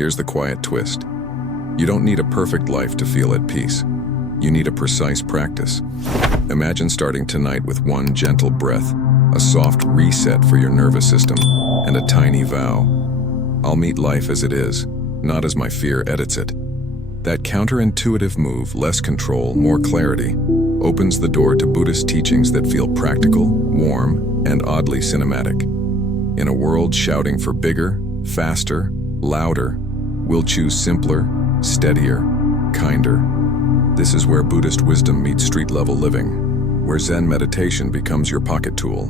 Here's the quiet twist. You don't need a perfect life to feel at peace. You need a precise practice. Imagine starting tonight with one gentle breath, a soft reset for your nervous system, and a tiny vow. I'll meet life as it is, not as my fear edits it. That counterintuitive move, less control, more clarity, opens the door to Buddhist teachings that feel practical, warm, and oddly cinematic. In a world shouting for bigger, faster, louder, we'll choose simpler, steadier, kinder. This is where Buddhist wisdom meets street-level living, where Zen meditation becomes your pocket tool,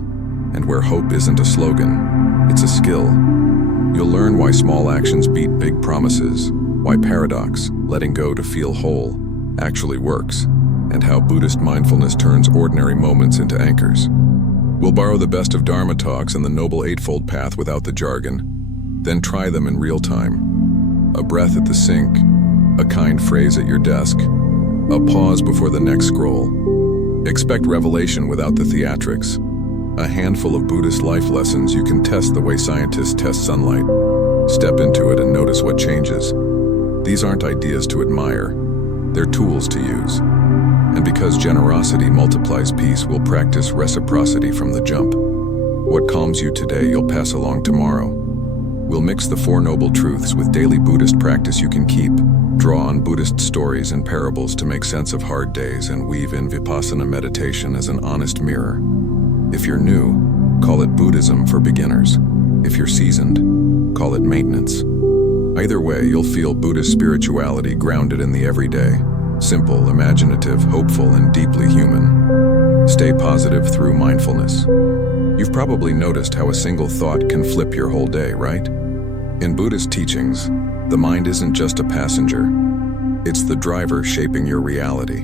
and where hope isn't a slogan, it's a skill. You'll learn why small actions beat big promises, why paradox, letting go to feel whole, actually works, and how Buddhist mindfulness turns ordinary moments into anchors. We'll borrow the best of Dharma talks and the Noble Eightfold Path without the jargon, then try them in real time. A breath at the sink, a kind phrase at your desk, a pause before the next scroll. Expect revelation without the theatrics. A handful of Buddhist life lessons you can test the way scientists test sunlight. Step into it and notice what changes. These aren't ideas to admire, they're tools to use. And because generosity multiplies peace, we'll practice reciprocity from the jump. What calms you today, you'll pass along tomorrow. We'll mix the Four Noble Truths with daily Buddhist practice you can keep, draw on Buddhist stories and parables to make sense of hard days, and weave in Vipassana meditation as an honest mirror. If you're new, call it Buddhism for beginners. If you're seasoned, call it maintenance. Either way, you'll feel Buddhist spirituality grounded in the everyday, simple, imaginative, hopeful, and deeply human. Stay positive through mindfulness. You've probably noticed how a single thought can flip your whole day, right? In Buddhist teachings, the mind isn't just a passenger. It's the driver shaping your reality.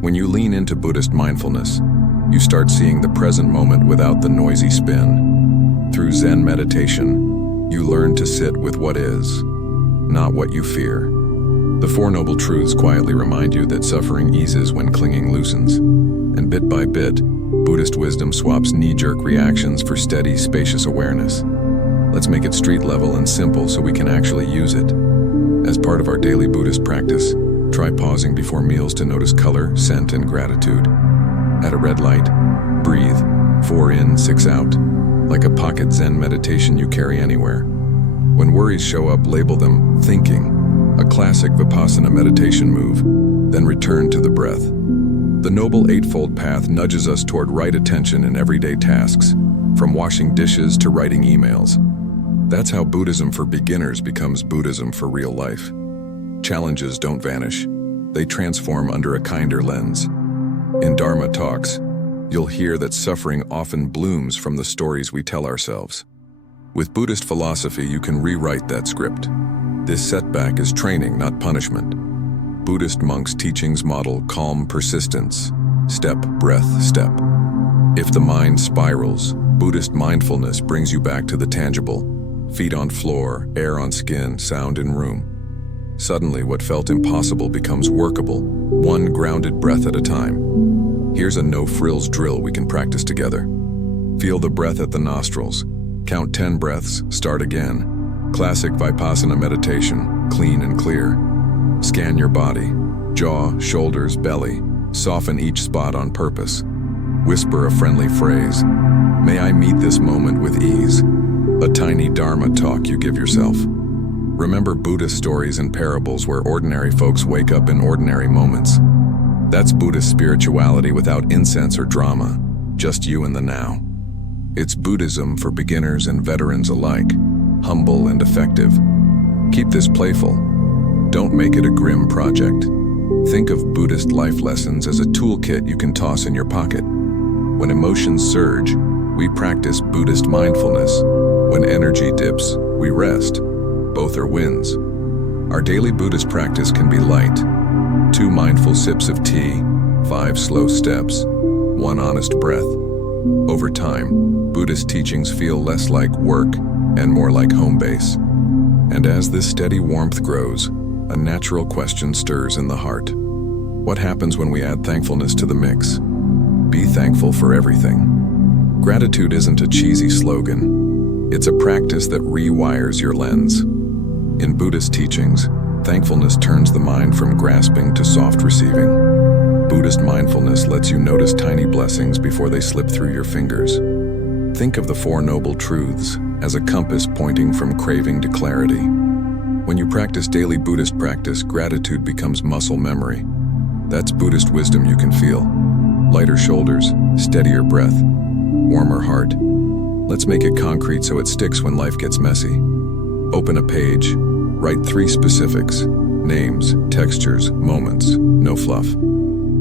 When you lean into Buddhist mindfulness, you start seeing the present moment without the noisy spin. Through Zen meditation, you learn to sit with what is, not what you fear. The Four Noble Truths quietly remind you that suffering eases when clinging loosens. And bit by bit, Buddhist wisdom swaps knee-jerk reactions for steady, spacious awareness. Let's make it street-level and simple so we can actually use it. As part of our daily Buddhist practice, try pausing before meals to notice color, scent, and gratitude. At a red light, breathe, 4 in, 6 out, like a pocket Zen meditation you carry anywhere. When worries show up, label them thinking, a classic Vipassana meditation move, then return to the breath. The Noble Eightfold Path nudges us toward right attention in everyday tasks, from washing dishes to writing emails. That's how Buddhism for beginners becomes Buddhism for real life. Challenges don't vanish. They transform under a kinder lens. In Dharma talks, you'll hear that suffering often blooms from the stories we tell ourselves. With Buddhist philosophy, you can rewrite that script. This setback is training, not punishment. Buddhist monks' teachings model calm persistence, step, breath, step. If the mind spirals, Buddhist mindfulness brings you back to the tangible. Feet on floor, air on skin, sound in room. Suddenly, what felt impossible becomes workable, one grounded breath at a time. Here's a no-frills drill we can practice together. Feel the breath at the nostrils. Count 10 breaths, start again. Classic Vipassana meditation, clean and clear. Scan your body, jaw, shoulders, belly. Soften each spot on purpose. Whisper a friendly phrase. May I meet this moment with ease. A tiny Dharma talk you give yourself. Remember Buddhist stories and parables where ordinary folks wake up in ordinary moments. That's Buddhist spirituality without incense or drama, just you in the now. It's Buddhism for beginners and veterans alike, humble and effective. Keep this playful. Don't make it a grim project. Think of Buddhist life lessons as a toolkit you can toss in your pocket. When emotions surge, we practice Buddhist mindfulness. When energy dips, we rest. Both are wins. Our daily Buddhist practice can be light. 2 mindful sips of tea, 5 slow steps, 1 honest breath. Over time, Buddhist teachings feel less like work and more like home base. And as this steady warmth grows, a natural question stirs in the heart. What happens when we add thankfulness to the mix? Be thankful for everything. Gratitude isn't a cheesy slogan. It's a practice that rewires your lens. In Buddhist teachings, thankfulness turns the mind from grasping to soft receiving. Buddhist mindfulness lets you notice tiny blessings before they slip through your fingers. Think of the Four Noble Truths as a compass pointing from craving to clarity. When you practice daily Buddhist practice, gratitude becomes muscle memory. That's Buddhist wisdom you can feel. Lighter shoulders, steadier breath, warmer heart. Let's make it concrete so it sticks when life gets messy. Open a page, write 3 specifics, names, textures, moments, no fluff.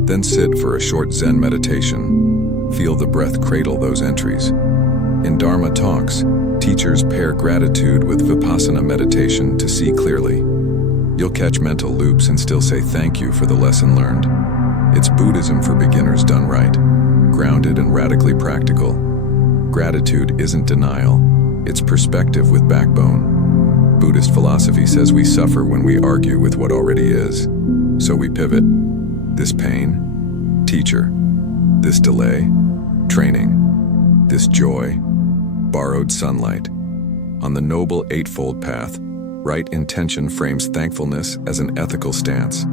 Then sit for a short Zen meditation. Feel the breath cradle those entries. In Dharma talks, teachers pair gratitude with Vipassana meditation to see clearly. You'll catch mental loops and still say thank you for the lesson learned. It's Buddhism for beginners done right, grounded and radically practical. Gratitude isn't denial, it's perspective with backbone. Buddhist philosophy says we suffer when we argue with what already is. So we pivot. This pain, teacher. This delay, training. This joy, borrowed sunlight. On the Noble Eightfold Path, right intention frames thankfulness as an ethical stance.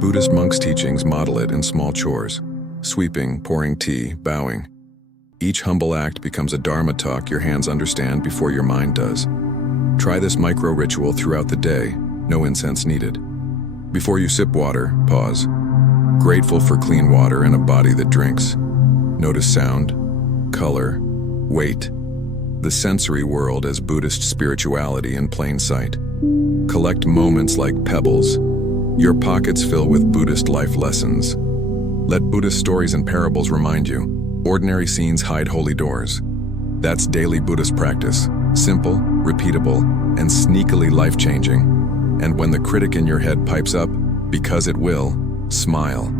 Buddhist monks' teachings model it in small chores, sweeping, pouring tea, bowing. Each humble act becomes a Dharma talk your hands understand before your mind does. Try this micro ritual throughout the day, no incense needed. Before you sip water, pause. Grateful for clean water and a body that drinks. Notice sound, color, weight, the sensory world as Buddhist spirituality in plain sight. Collect moments like pebbles. Your pockets fill with Buddhist life lessons. Let Buddhist stories and parables remind you, ordinary scenes hide holy doors. That's daily Buddhist practice, simple, repeatable, and sneakily life-changing. And when the critic in your head pipes up, because it will, smile.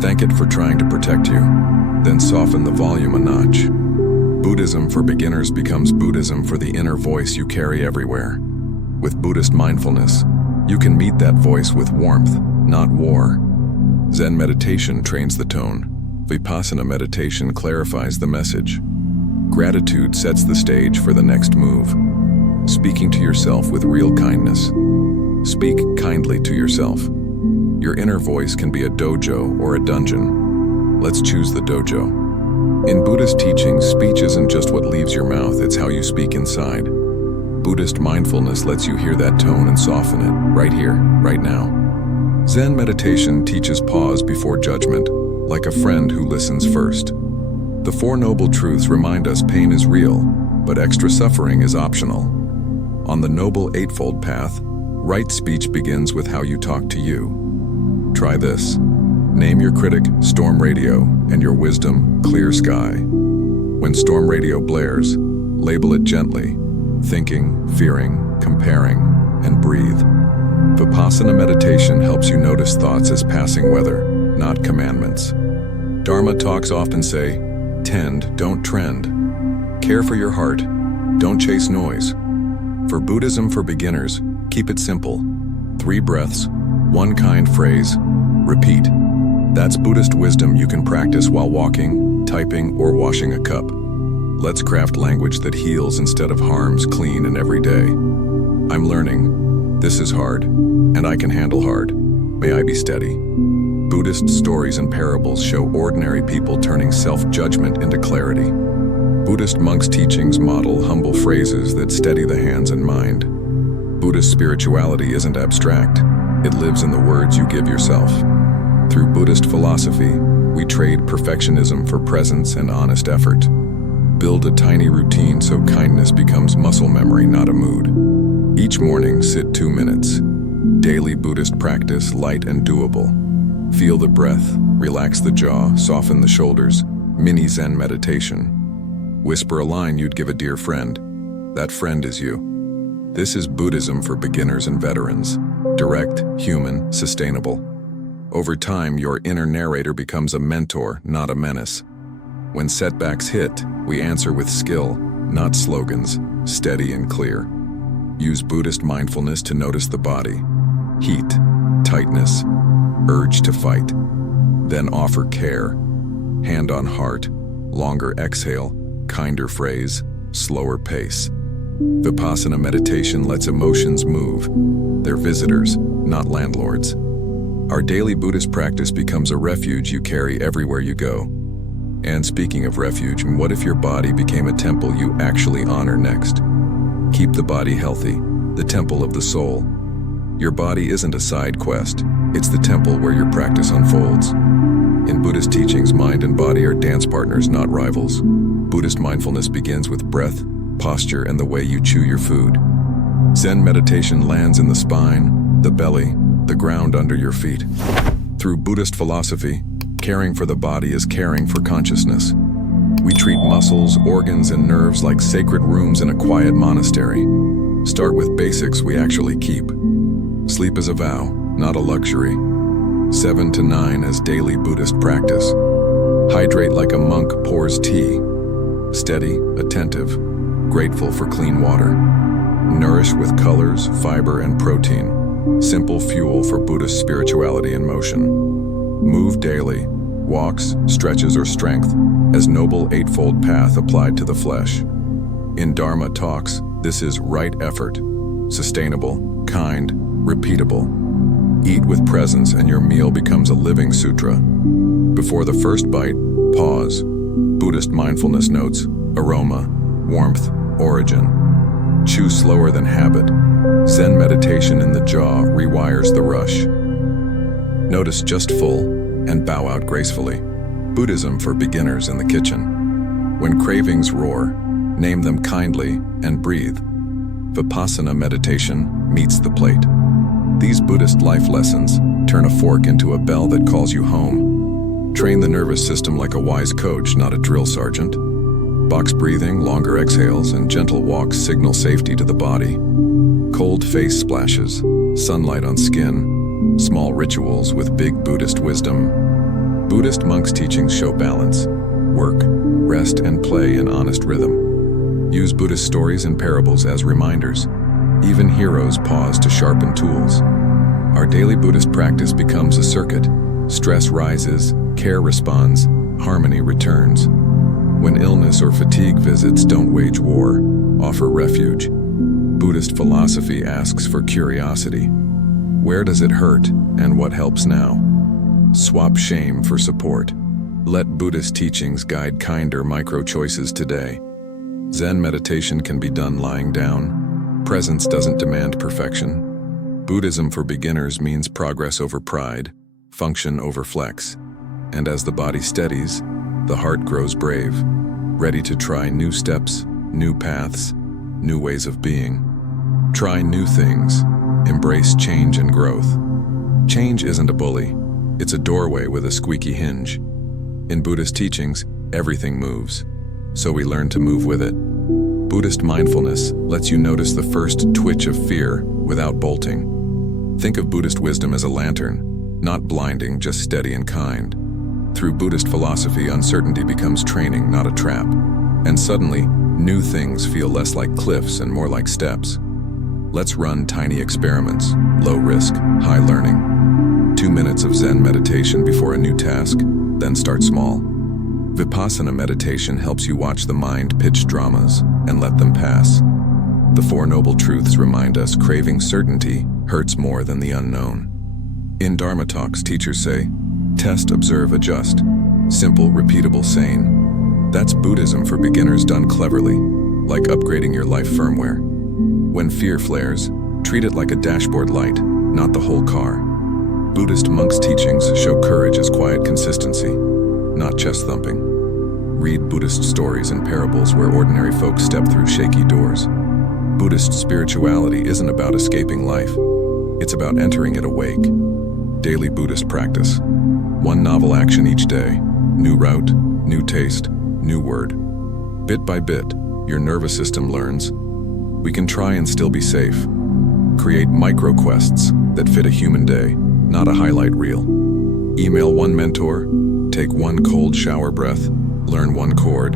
Thank it for trying to protect you, then soften the volume a notch. Buddhism for beginners becomes Buddhism for the inner voice you carry everywhere. With Buddhist mindfulness, you can meet that voice with warmth, not war. Zen meditation trains the tone. Vipassana meditation clarifies the message. Gratitude sets the stage for the next move. Speaking to yourself with real kindness. Speak kindly to yourself. Your inner voice can be a dojo or a dungeon. Let's choose the dojo. In Buddhist teachings, speech isn't just what leaves your mouth, it's how you speak inside. Buddhist mindfulness lets you hear that tone and soften it, right here, right now. Zen meditation teaches pause before judgment, like a friend who listens first. The Four Noble Truths remind us pain is real, but extra suffering is optional. On the Noble Eightfold Path, right speech begins with how you talk to you. Try this. Name your critic, storm radio, and your wisdom, clear sky. When storm radio blares, label it gently, thinking, fearing, comparing, and breathe. Vipassana meditation helps you notice thoughts as passing weather, not commandments. Dharma talks often say, tend, don't trend. Care for your heart, don't chase noise. For Buddhism for beginners, keep it simple. 3 breaths, 1 kind phrase, repeat. That's Buddhist wisdom you can practice while walking, typing, or washing a cup. Let's craft language that heals instead of harms clean and every day. I'm learning. This is hard, and I can handle hard. May I be steady. Buddhist stories and parables show ordinary people turning self-judgment into clarity. Buddhist monks' teachings model humble phrases that steady the hands and mind. Buddhist spirituality isn't abstract. It lives in the words you give yourself. Through Buddhist philosophy, we trade perfectionism for presence and honest effort. Build a tiny routine so kindness becomes muscle memory, not a mood. Each morning, sit 2 minutes. Daily Buddhist practice, light and doable. Feel the breath, relax the jaw, soften the shoulders. Mini Zen meditation. Whisper a line you'd give a dear friend. That friend is you. This is Buddhism for beginners and veterans. Direct, human, sustainable. Over time, your inner narrator becomes a mentor, not a menace. When setbacks hit, we answer with skill, not slogans, steady and clear. Use Buddhist mindfulness to notice the body. Heat, tightness, urge to fight. Then offer care. Hand on heart, longer exhale, kinder phrase, slower pace. Vipassana meditation lets emotions move. They're visitors, not landlords. Our daily Buddhist practice becomes a refuge you carry everywhere you go. And speaking of refuge, what if your body became a temple you actually honor next? Keep the body healthy, the temple of the soul. Your body isn't a side quest, it's the temple where your practice unfolds. In Buddhist teachings, mind and body are dance partners, not rivals. Buddhist mindfulness begins with breath, posture, and the way you chew your food. Zen meditation lands in the spine, the belly, the ground under your feet. Through Buddhist philosophy, caring for the body is caring for consciousness. We treat muscles, organs, and nerves like sacred rooms in a quiet monastery. Start with basics we actually keep. Sleep is a vow, not a luxury. 7 to 9 as daily Buddhist practice. Hydrate like a monk pours tea. Steady, attentive, grateful for clean water. Nourish with colors, fiber, and protein. Simple fuel for Buddhist spirituality in motion. Move daily, walks, stretches, or strength, as Noble Eightfold Path applied to the flesh. In Dharma talks, this is right effort, sustainable, kind, repeatable. Eat with presence and your meal becomes a living sutra. Before the first bite, pause. Buddhist mindfulness notes, aroma, warmth, origin. Chew slower than habit. Zen meditation in the jaw rewires the rush. Notice just full and bow out gracefully. Buddhism for beginners in the kitchen. When cravings roar, name them kindly and breathe. Vipassana meditation meets the plate. These Buddhist life lessons turn a fork into a bell that calls you home. Train the nervous system like a wise coach, not a drill sergeant. Box breathing, longer exhales, and gentle walks signal safety to the body. Cold face splashes, sunlight on skin, small rituals with big Buddhist wisdom. Buddhist monks' teachings show balance, work, rest, and play in honest rhythm. Use Buddhist stories and parables as reminders. Even heroes pause to sharpen tools. Our daily Buddhist practice becomes a circuit. Stress rises, care responds, harmony returns. When illness or fatigue visits, don't wage war, offer refuge. Buddhist philosophy asks for curiosity. Where does it hurt and what helps now? Swap shame for support. Let Buddhist teachings guide kinder micro-choices today. Zen meditation can be done lying down. Presence doesn't demand perfection. Buddhism for beginners means progress over pride, function over flex. And as the body steadies, the heart grows brave, ready to try new steps, new paths, new ways of being. Try new things, embrace change and growth. Change isn't a bully, it's a doorway with a squeaky hinge. In Buddhist teachings, everything moves, so we learn to move with it. Buddhist mindfulness lets you notice the first twitch of fear without bolting. Think of Buddhist wisdom as a lantern, not blinding, just steady and kind. Through Buddhist philosophy, uncertainty becomes training, not a trap. And suddenly, new things feel less like cliffs and more like steps. Let's run tiny experiments, low risk, high learning. 2 minutes of Zen meditation before a new task, then start small. Vipassana meditation helps you watch the mind pitch dramas and let them pass. The Four Noble Truths remind us craving certainty hurts more than the unknown. In Dharma talks, teachers say, test, observe, adjust. Simple, repeatable, sane. That's Buddhism for beginners done cleverly, like upgrading your life firmware. When fear flares, treat it like a dashboard light, not the whole car. Buddhist monks' teachings show courage as quiet consistency, not chest thumping. Read Buddhist stories and parables where ordinary folk step through shaky doors. Buddhist spirituality isn't about escaping life. It's about entering it awake. Daily Buddhist practice. One novel action each day. New route, new taste, new word. Bit by bit, your nervous system learns. We can try and still be safe. Create micro-quests that fit a human day, not a highlight reel. Email one mentor, take one cold shower breath, learn one chord.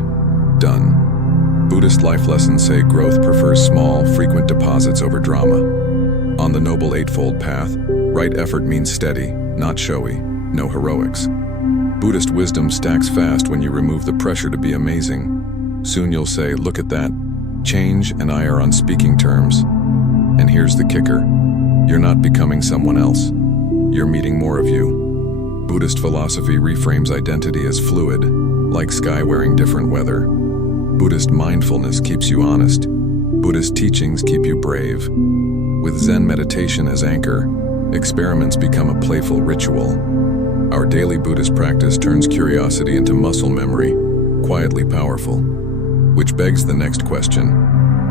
Done. Buddhist life lessons say growth prefers small, frequent deposits over drama. On the Noble Eightfold Path, right effort means steady, not showy, no heroics. Buddhist wisdom stacks fast when you remove the pressure to be amazing. Soon you'll say, look at that, Change and I are on speaking terms. And here's the kicker. You're not becoming someone else. You're meeting more of you. Buddhist philosophy reframes identity as fluid, like sky wearing different weather. Buddhist mindfulness keeps you honest. Buddhist teachings keep you brave. With Zen meditation as anchor, experiments become a playful ritual. Our daily Buddhist practice turns curiosity into muscle memory, quietly powerful. Which begs the next question.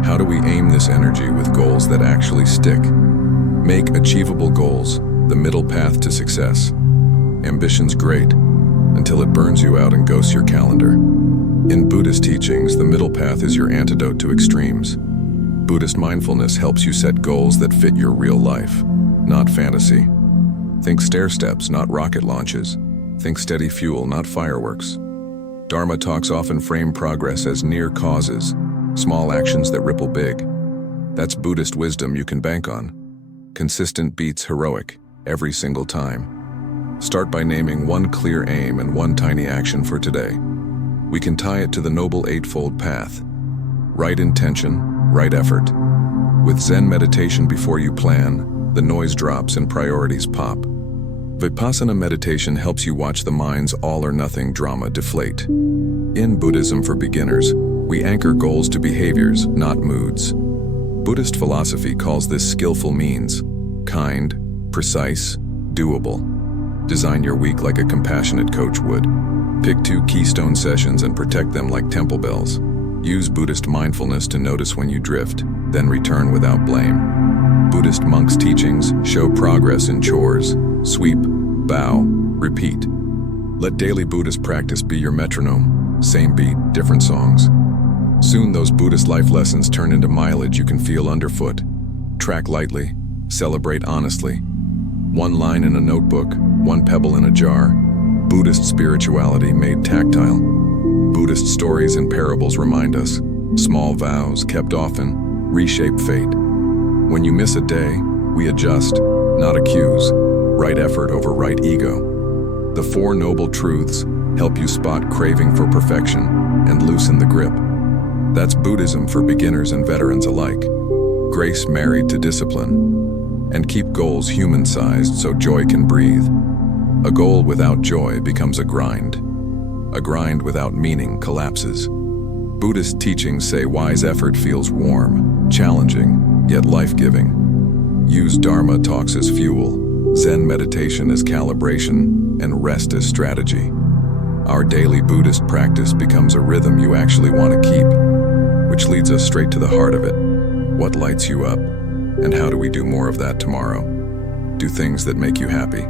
How do we aim this energy with goals that actually stick? Make achievable goals the middle path to success. Ambition's great, until it burns you out and ghosts your calendar. In Buddhist teachings, the middle path is your antidote to extremes. Buddhist mindfulness helps you set goals that fit your real life, not fantasy. Think stair steps, not rocket launches. Think steady fuel, not fireworks. Dharma talks often frame progress as near causes, small actions that ripple big. That's Buddhist wisdom you can bank on. Consistent beats heroic, every single time. Start by naming one clear aim and one tiny action for today. We can tie it to the Noble Eightfold Path. Right intention, right effort. With Zen meditation before you plan, the noise drops and priorities pop. Vipassana meditation helps you watch the mind's all-or-nothing drama deflate. In Buddhism for beginners, we anchor goals to behaviors, not moods. Buddhist philosophy calls this skillful means, kind, precise, doable. Design your week like a compassionate coach would. Pick 2 keystone sessions and protect them like temple bells. Use Buddhist mindfulness to notice when you drift, then return without blame. Buddhist monks' teachings show progress in chores. Sweep, bow, repeat. Let daily Buddhist practice be your metronome. Same beat, different songs. Soon those Buddhist life lessons turn into mileage you can feel underfoot. Track lightly, celebrate honestly. One line in a notebook, one pebble in a jar. Buddhist spirituality made tactile. Buddhist stories and parables remind us. Small vows kept often reshape fate. When you miss a day, we adjust, not accuse. Right effort over right ego. The 4 noble truths help you spot craving for perfection and loosen the grip. That's Buddhism for beginners and veterans alike. Grace married to discipline. And keep goals human-sized so joy can breathe. A goal without joy becomes a grind. A grind without meaning collapses. Buddhist teachings say wise effort feels warm, challenging, yet life-giving. Use Dharma talks as fuel. Zen meditation as calibration, and rest as strategy. Our daily Buddhist practice becomes a rhythm you actually want to keep, which leads us straight to the heart of it. What lights you up, and how do we do more of that tomorrow? Do things that make you happy.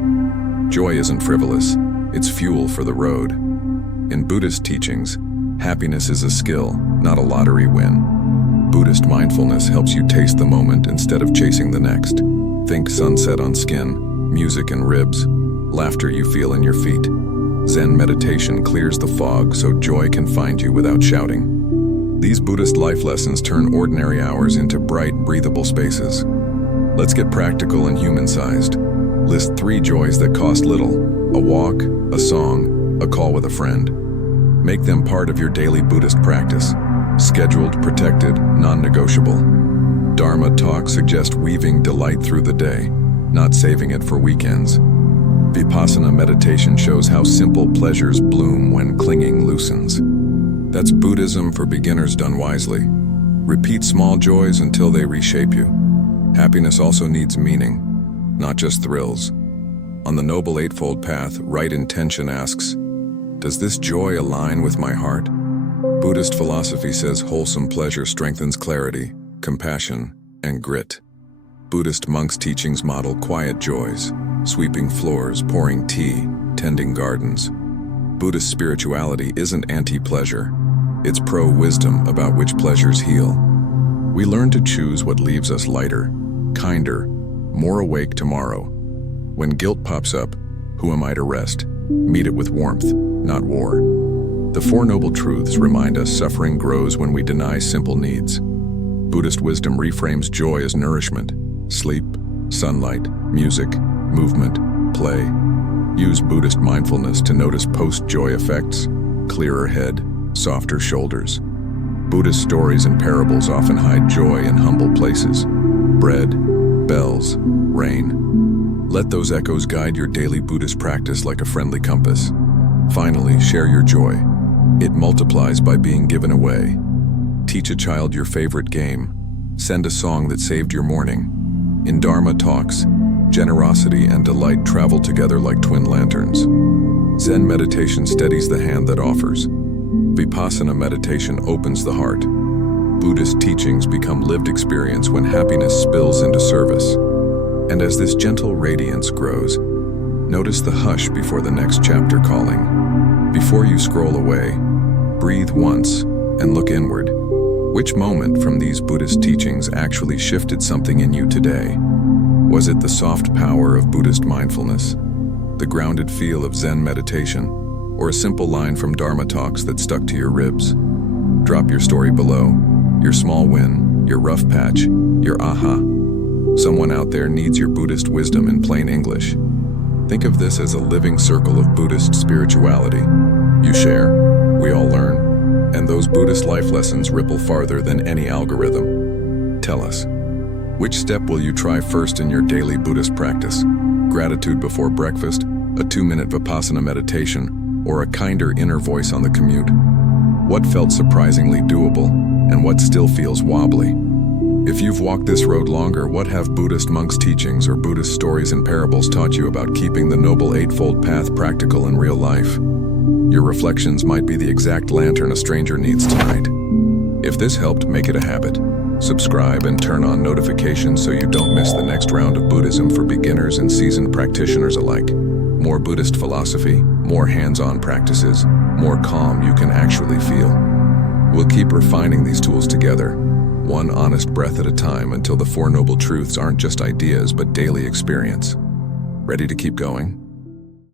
Joy isn't frivolous, it's fuel for the road. In Buddhist teachings, happiness is a skill, not a lottery win. Buddhist mindfulness helps you taste the moment instead of chasing the next. Think sunset on skin, music in ribs, laughter you feel in your feet. Zen meditation clears the fog so joy can find you without shouting. These Buddhist life lessons turn ordinary hours into bright, breathable spaces. Let's get practical and human-sized. List 3 joys that cost little: a walk, a song, a call with a friend. Make them part of your daily Buddhist practice. Scheduled, protected, non-negotiable. Dharma talks suggest weaving delight through the day, not saving it for weekends. Vipassana meditation shows how simple pleasures bloom when clinging loosens. That's Buddhism for beginners done wisely. Repeat small joys until they reshape you. Happiness also needs meaning, not just thrills. On the Noble Eightfold Path, right intention asks, does this joy align with my heart? Buddhist philosophy says wholesome pleasure strengthens clarity, compassion, and grit. Buddhist monks' teachings model quiet joys, sweeping floors, pouring tea, tending gardens. Buddhist spirituality isn't anti-pleasure. It's pro-wisdom about which pleasures heal. We learn to choose what leaves us lighter, kinder, more awake tomorrow. When guilt pops up, who am I to rest? Meet it with warmth, not war. The 4 noble truths remind us suffering grows when we deny simple needs. Buddhist wisdom reframes joy as nourishment. Sleep, sunlight, music, movement, play. Use Buddhist mindfulness to notice post-joy effects, clearer head, softer shoulders. Buddhist stories and parables often hide joy in humble places. Bread, bells, rain. Let those echoes guide your daily Buddhist practice like a friendly compass. Finally, share your joy. It multiplies by being given away. Teach a child your favorite game. Send a song that saved your morning. In Dharma talks, generosity and delight travel together like twin lanterns. Zen meditation steadies the hand that offers. Vipassana meditation opens the heart. Buddhist teachings become lived experience when happiness spills into service. And as this gentle radiance grows, notice the hush before the next chapter calling. Before you scroll away, breathe once and look inward. Which moment from these Buddhist teachings actually shifted something in you today? Was it the soft power of Buddhist mindfulness, the grounded feel of Zen meditation, or a simple line from Dharma talks that stuck to your ribs? Drop your story below, your small win, your rough patch, your aha. Someone out there needs your Buddhist wisdom in plain English. Think of this as a living circle of Buddhist spirituality. You share, we all learn, and those Buddhist life lessons ripple farther than any algorithm. Tell us, which step will you try first in your daily Buddhist practice? Gratitude before breakfast, a 2-minute Vipassana meditation, or a kinder inner voice on the commute? What felt surprisingly doable, and what still feels wobbly? If you've walked this road longer, what have Buddhist monks' teachings or Buddhist stories and parables taught you about keeping the Noble Eightfold Path practical in real life? Your reflections might be the exact lantern a stranger needs tonight. If this helped, make it a habit. Subscribe and turn on notifications so you don't miss the next round of Buddhism for beginners and seasoned practitioners alike. More Buddhist philosophy, more hands-on practices, more calm you can actually feel. We'll keep refining these tools together, one honest breath at a time, until the Four Noble Truths aren't just ideas but daily experience. Ready to keep going?